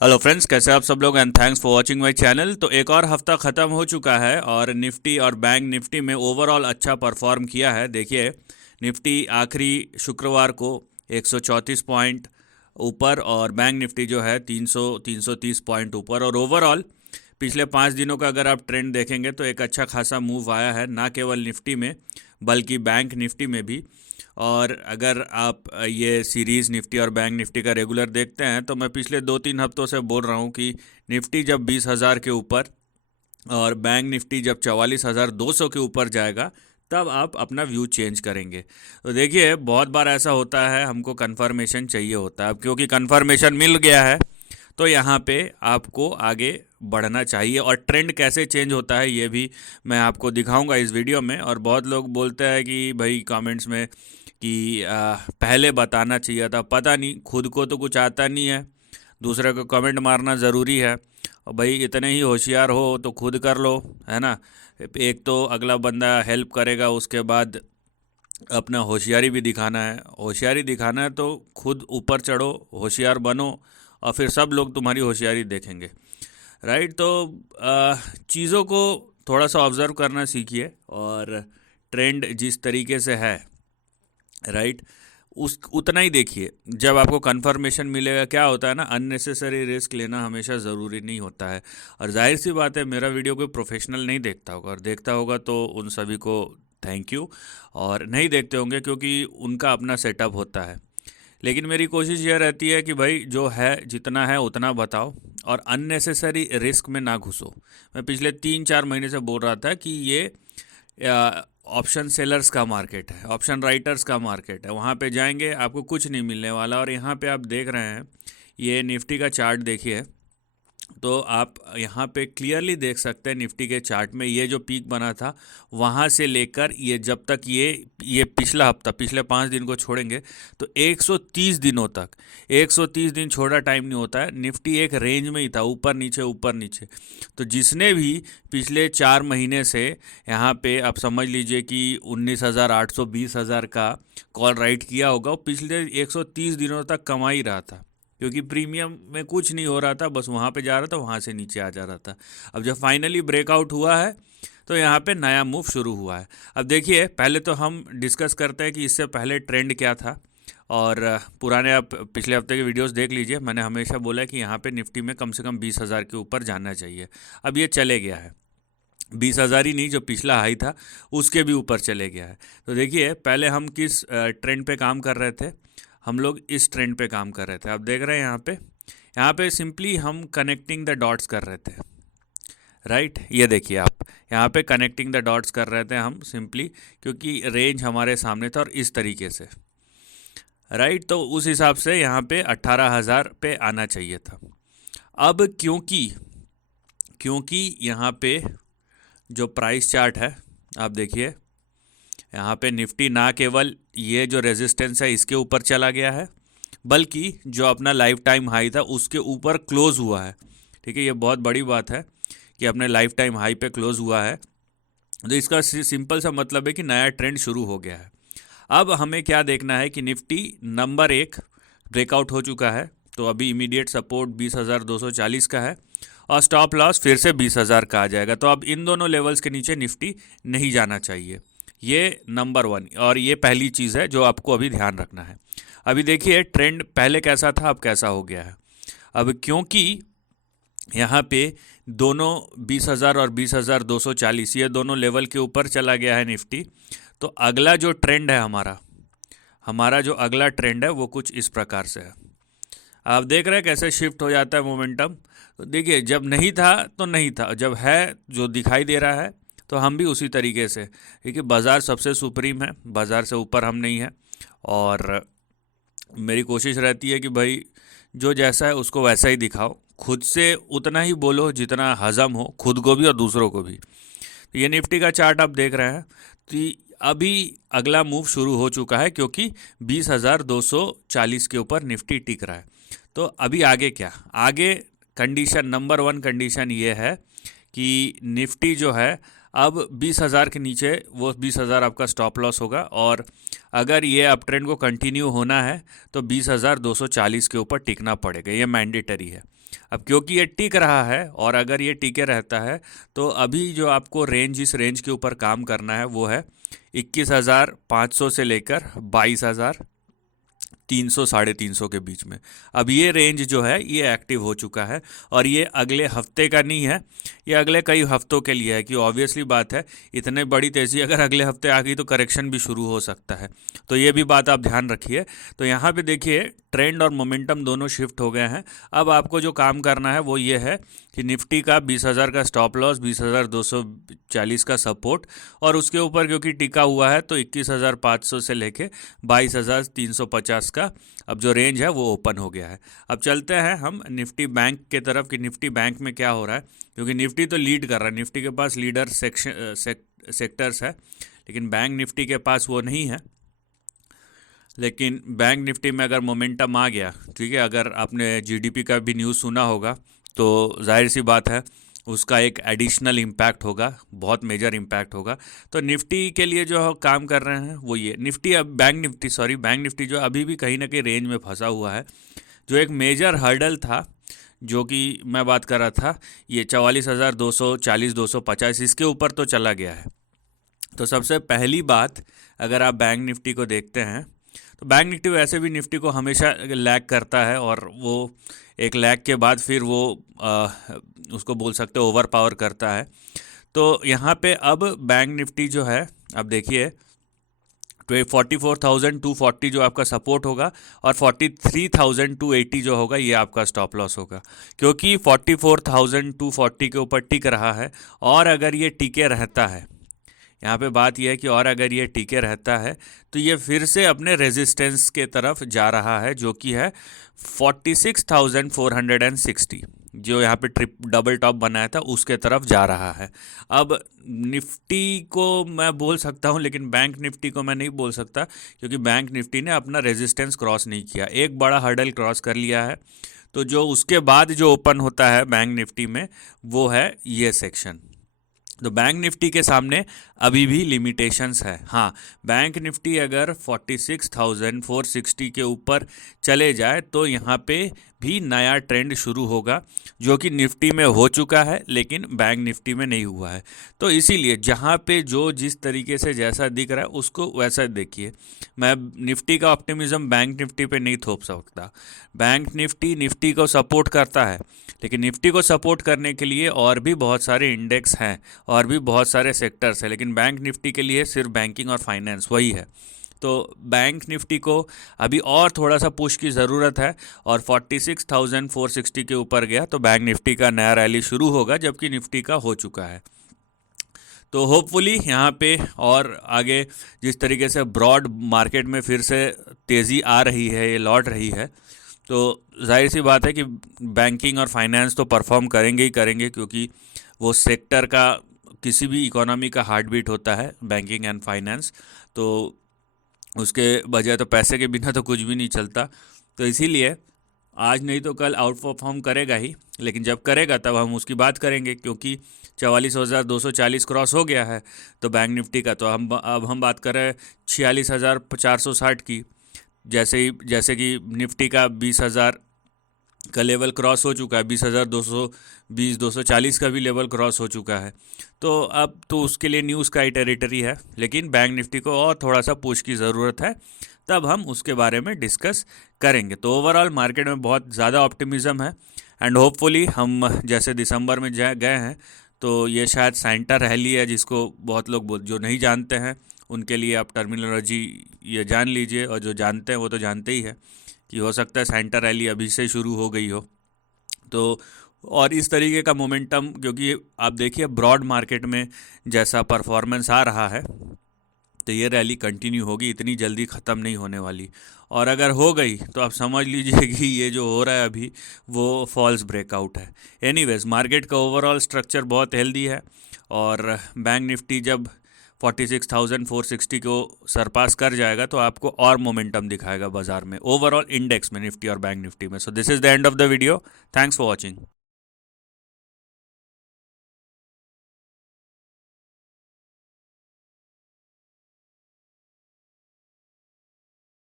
Hello friends, कैसे आप सब लोग and thanks for watching my channel. तो एक और हफ्ता ख़त्म हो चुका है और निफ्टी और बैंक निफ्टी में ओवरऑल अच्छा परफॉर्म किया है। देखिए, निफ्टी आखिरी शुक्रवार को 134 पॉइंट ऊपर और बैंक निफ्टी जो है 330 पॉइंट ऊपर। और ओवरऑल पिछले 5 दिनों का अगर आप ट्रेंड देखेंगे तो एक अच्छा खासा मूव आया है, ना केवल निफ्टी में बल्कि बैंक निफ्टी में भी। और अगर आप ये सीरीज़ निफ्टी और बैंक निफ्टी का रेगुलर देखते हैं तो मैं पिछले 2-3 हफ्तों से बोल रहा हूँ कि निफ्टी जब 20,000 के ऊपर और बैंक निफ्टी जब 44,200 के ऊपर जाएगा तब आप अपना व्यू चेंज करेंगे। तो देखिए, बहुत बार ऐसा होता है, हमको कंफर्मेशन चाहिए होता है। अब क्योंकि कंफर्मेशन मिल गया है तो यहाँ पे आपको आगे बढ़ना चाहिए। और ट्रेंड कैसे चेंज होता है ये भी मैं आपको दिखाऊंगा इस वीडियो में। और बहुत लोग बोलते हैं कि भाई कमेंट्स में कि पहले बताना चाहिए था। पता नहीं, खुद को तो कुछ आता नहीं है, दूसरे को कमेंट मारना ज़रूरी है। और भाई इतने ही होशियार हो तो खुद कर लो, है ना। एक तो अगला बंदा हेल्प करेगा, उसके बाद अपना होशियारी भी दिखाना है। होशियारी दिखाना है तो खुद ऊपर चढ़ो, होशियार बनो और फिर सब लोग तुम्हारी होशियारी देखेंगे, राइट। तो चीज़ों को थोड़ा सा ऑब्ज़र्व करना सीखिए और ट्रेंड जिस तरीके से है, राइट, उस उतना ही देखिए। जब आपको कंफर्मेशन मिलेगा, क्या होता है ना, अननेसेसरी रिस्क लेना हमेशा ज़रूरी नहीं होता है। और जाहिर सी बात है, मेरा वीडियो कोई प्रोफेशनल नहीं देखता होगा, और देखता होगा तो उन सभी को थैंक यू। और नहीं देखते होंगे क्योंकि उनका अपना सेटअप होता है। लेकिन मेरी कोशिश यह रहती है कि भाई जो है जितना है उतना बताओ और अननेसेसरी रिस्क में ना घुसो। मैं पिछले 3-4 महीने से बोल रहा था कि ये ऑप्शन सेलर्स का मार्केट है, ऑप्शन राइटर्स का मार्केट है। वहाँ पे जाएंगे आपको कुछ नहीं मिलने वाला। और यहाँ पे आप देख रहे हैं, ये निफ्टी का चार्ट देखिए, तो आप यहाँ पे क्लियरली देख सकते हैं निफ्टी के चार्ट में ये जो पीक बना था वहाँ से लेकर ये जब तक ये पिछला हफ्ता, पिछले 5 दिन को छोड़ेंगे तो 130 दिनों तक, 130 दिन छोड़ा टाइम नहीं होता है। निफ्टी एक रेंज में ही था, ऊपर नीचे ऊपर नीचे। तो जिसने भी पिछले 4 महीने से यहाँ पे आप समझ लीजिए कि 19,800 20,000 का कॉल राइट किया होगा, वो पिछले 130 दिनों तक कमा ही रहा था, क्योंकि प्रीमियम में कुछ नहीं हो रहा था, बस वहाँ पे जा रहा था, वहाँ से नीचे आ जा रहा था। अब जब फाइनली ब्रेकआउट हुआ है तो यहाँ पे नया मूव शुरू हुआ है। अब देखिए, पहले तो हम डिस्कस करते हैं कि इससे पहले ट्रेंड क्या था। और पुराने आप पिछले हफ्ते के वीडियोस देख लीजिए, मैंने हमेशा बोला कि यहाँ पे निफ्टी में कम से कम 20,000 के ऊपर जाना चाहिए। अब ये चले गया है, 20,000 ही नहीं, जो पिछला हाई था उसके भी ऊपर चले गया है। तो देखिए, पहले हम किस ट्रेंड पे काम कर रहे थे, हम लोग इस ट्रेंड पे काम कर रहे थे। आप देख रहे हैं यहाँ पे सिंपली हम कनेक्टिंग द डॉट्स कर रहे थे, राइट। ये देखिए, आप यहाँ पे कनेक्टिंग द डॉट्स कर रहे थे हम सिंपली, क्योंकि रेंज हमारे सामने था और इस तरीके से, राइट। तो उस हिसाब से यहाँ पे 18,000 पे आना चाहिए था। अब क्योंकि क्योंकि यहाँ पे जो प्राइस चार्ट है, आप देखिए, यहाँ पे निफ्टी ना केवल ये जो रेजिस्टेंस है इसके ऊपर चला गया है, बल्कि जो अपना लाइफ टाइम हाई था उसके ऊपर क्लोज हुआ है। ठीक है, ये बहुत बड़ी बात है कि अपने लाइफ टाइम हाई पे क्लोज हुआ है। तो इसका सिंपल सा मतलब है कि नया ट्रेंड शुरू हो गया है। अब हमें क्या देखना है कि निफ्टी नंबर 1 ब्रेकआउट हो चुका है, तो अभी इमीडिएट सपोर्ट 20,240 का है और स्टॉप लॉस फिर से 20,000 का आ जाएगा। तो अब इन दोनों लेवल्स के नीचे निफ्टी नहीं जाना चाहिए, ये नंबर 1। और ये पहली चीज़ है जो आपको अभी ध्यान रखना है। अभी देखिए, ट्रेंड पहले कैसा था, अब कैसा हो गया है। अब क्योंकि यहाँ पे दोनों 20,000 और 20,240 ये दोनों लेवल के ऊपर चला गया है निफ्टी, तो अगला जो ट्रेंड है हमारा जो अगला ट्रेंड है वो कुछ इस प्रकार से है। आप देख रहे हैं कैसे शिफ्ट हो जाता है मोमेंटम। तो देखिए, जब नहीं था तो नहीं था, जब है जो दिखाई दे रहा है तो हम भी उसी तरीके से, क्योंकि बाज़ार सबसे सुप्रीम है, बाज़ार से ऊपर हम नहीं है। और मेरी कोशिश रहती है कि भाई जो जैसा है उसको वैसा ही दिखाओ, खुद से उतना ही बोलो जितना हजम हो खुद को भी और दूसरों को भी। तो ये निफ्टी का चार्ट आप देख रहे हैं, तो अभी अगला मूव शुरू हो चुका है, क्योंकि 20,240 के ऊपर निफ्टी टिक रहा है। तो अभी आगे क्या, आगे कंडीशन नंबर 1 कंडीशन ये है कि निफ्टी जो है अब 20,000 के नीचे, वो 20,000 आपका स्टॉप लॉस होगा। और अगर ये अप ट्रेंड को कंटिन्यू होना है तो 20,240 के ऊपर टिकना पड़ेगा, ये मैंडेटरी है। अब क्योंकि ये टिक रहा है और अगर ये टिके रहता है तो अभी जो आपको रेंज, इस रेंज के ऊपर काम करना है वो है 21,500 से लेकर 22,300 350 के बीच में। अब ये रेंज जो है ये एक्टिव हो चुका है और ये अगले हफ्ते का नहीं है, ये अगले कई हफ्तों के लिए है कि ऑब्वियसली बात है इतने बड़ी तेज़ी अगर अगले हफ्ते आ गई तो करेक्शन भी शुरू हो सकता है। तो ये भी बात आप ध्यान रखिए। तो यहाँ पे देखिए ट्रेंड और मोमेंटम दोनों शिफ्ट हो गए हैं। अब आपको जो काम करना है वो ये है कि निफ्टी का 20,000 का स्टॉप लॉस, 20,240 का सपोर्ट और उसके ऊपर क्योंकि टिका हुआ है तो 21,500 से लेके 22,350 का अब जो रेंज है वो ओपन हो गया है। अब चलते हैं हम निफ्टी बैंक के तरफ कि निफ्टी बैंक में क्या हो रहा है, क्योंकि निफ्टी तो लीड कर रहा है, निफ्टी के पास लीडर सेक्टर्स है, लेकिन बैंक निफ्टी के पास वो नहीं है। लेकिन बैंक निफ्टी में अगर मोमेंटम आ गया, ठीक है, अगर आपने जीडीपी का भी न्यूज़ सुना होगा तो जाहिर सी बात है उसका एक एडिशनल इम्पैक्ट होगा, बहुत मेजर इम्पैक्ट होगा। तो निफ्टी के लिए जो काम कर रहे हैं वो ये निफ्टी, अब बैंक निफ्टी जो अभी भी कहीं ना कहीं रेंज में फंसा हुआ है। जो एक मेजर हर्डल था जो कि मैं बात कर रहा था, ये 44,240 250 इसके ऊपर तो चला गया है। तो सबसे पहली बात, अगर आप बैंक निफ्टी को देखते हैं तो बैंक निफ्टी वैसे भी निफ्टी को हमेशा लैग करता है और वो एक लैग के बाद फिर वो उसको बोल सकते हैं ओवर पावर करता है। तो यहाँ पे अब बैंक निफ्टी जो है, अब देखिए 44,240 जो आपका सपोर्ट होगा और 43,280 जो होगा ये आपका स्टॉप लॉस होगा, क्योंकि 44,240 के ऊपर टिक रहा है और अगर ये टिके रहता है, यहाँ पे बात यह है कि और अगर ये टिके रहता है तो ये फिर से अपने रेजिस्टेंस के तरफ जा रहा है जो कि है 46,460, जो यहाँ पे डबल टॉप बनाया था उसके तरफ जा रहा है। अब निफ्टी को मैं बोल सकता हूँ लेकिन बैंक निफ्टी को मैं नहीं बोल सकता, क्योंकि बैंक निफ्टी ने अपना रेजिस्टेंस क्रॉस नहीं किया, एक बड़ा हर्डल क्रॉस कर लिया है। तो जो उसके बाद जो ओपन होता है बैंक निफ्टी में वो है ये सेक्शन। तो बैंक निफ्टी के सामने अभी भी लिमिटेशंस है। हाँ, बैंक निफ्टी अगर 46,460 के ऊपर चले जाए तो यहाँ पे भी नया ट्रेंड शुरू होगा, जो कि निफ्टी में हो चुका है लेकिन बैंक निफ्टी में नहीं हुआ है। तो इसीलिए जहाँ पे जो जिस तरीके से जैसा दिख रहा है उसको वैसा देखिए। मैं निफ्टी का ऑप्टिमिज्म बैंक निफ्टी पे नहीं थोप सकता। बैंक निफ्टी निफ्टी को सपोर्ट करता है, लेकिन निफ्टी को सपोर्ट करने के लिए और भी बहुत सारे इंडेक्स हैं और भी बहुत सारे सेक्टर्स हैं, लेकिन बैंक निफ्टी के लिए सिर्फ बैंकिंग और फाइनेंस वही है। तो बैंक निफ्टी को अभी और थोड़ा सा पुश की ज़रूरत है और 46,460 के ऊपर गया तो बैंक निफ्टी का नया रैली शुरू होगा, जबकि निफ्टी का हो चुका है। तो होपफुली यहाँ पे और आगे जिस तरीके से ब्रॉड मार्केट में फिर से तेज़ी आ रही है, ये लौट रही है, तो जाहिर सी बात है कि बैंकिंग और फाइनेंस तो परफॉर्म करेंगे ही करेंगे, क्योंकि वो सेक्टर का किसी भी इकोनॉमी का हार्ट बीट होता है बैंकिंग एंड फाइनेंस। तो उसके बजाय तो पैसे के बिना तो कुछ भी नहीं चलता। तो इसीलिए आज नहीं तो कल आउट परफॉर्म करेगा ही, लेकिन जब करेगा तब हम उसकी बात करेंगे, क्योंकि 44,240 क्रॉस हो गया है तो बैंक निफ्टी का। तो अब हम बात कर रहे हैं 46,460 की, जैसे कि निफ्टी का 20,000 का लेवल क्रॉस हो चुका है, 20,220 240 का भी लेवल क्रॉस हो चुका है। तो अब तो उसके लिए न्यूज़ का ही टेरिटरी है, लेकिन बैंक निफ्टी को और थोड़ा सा पुश की ज़रूरत है, तब हम उसके बारे में डिस्कस करेंगे। तो ओवरऑल मार्केट में बहुत ज़्यादा ऑप्टिमिज़म है एंड होपफुली हम जैसे दिसंबर में गए हैं तो ये शायद सैंटा रैली है, जिसको बहुत लोग जो नहीं जानते हैं उनके लिए आप टर्मिनोलॉजी ये जान लीजिए, और जो जानते हैं वो तो जानते ही है कि हो सकता है सैंटा रैली अभी से शुरू हो गई हो। तो और इस तरीके का मोमेंटम, क्योंकि आप देखिए ब्रॉड मार्केट में जैसा परफॉर्मेंस आ रहा है तो ये रैली कंटिन्यू होगी, इतनी जल्दी ख़त्म नहीं होने वाली। और अगर हो गई तो आप समझ लीजिए कि ये जो हो रहा है अभी वो फॉल्स ब्रेकआउट है। एनीवेज, मार्केट का ओवरऑल स्ट्रक्चर बहुत हेल्दी है और बैंक निफ्टी जब 46,460 को सरपास कर जाएगा तो आपको और मोमेंटम दिखाएगा बाजार में, ओवरऑल इंडेक्स में, निफ्टी और बैंक निफ्टी में। So this is the end of the video. Thanks for watching.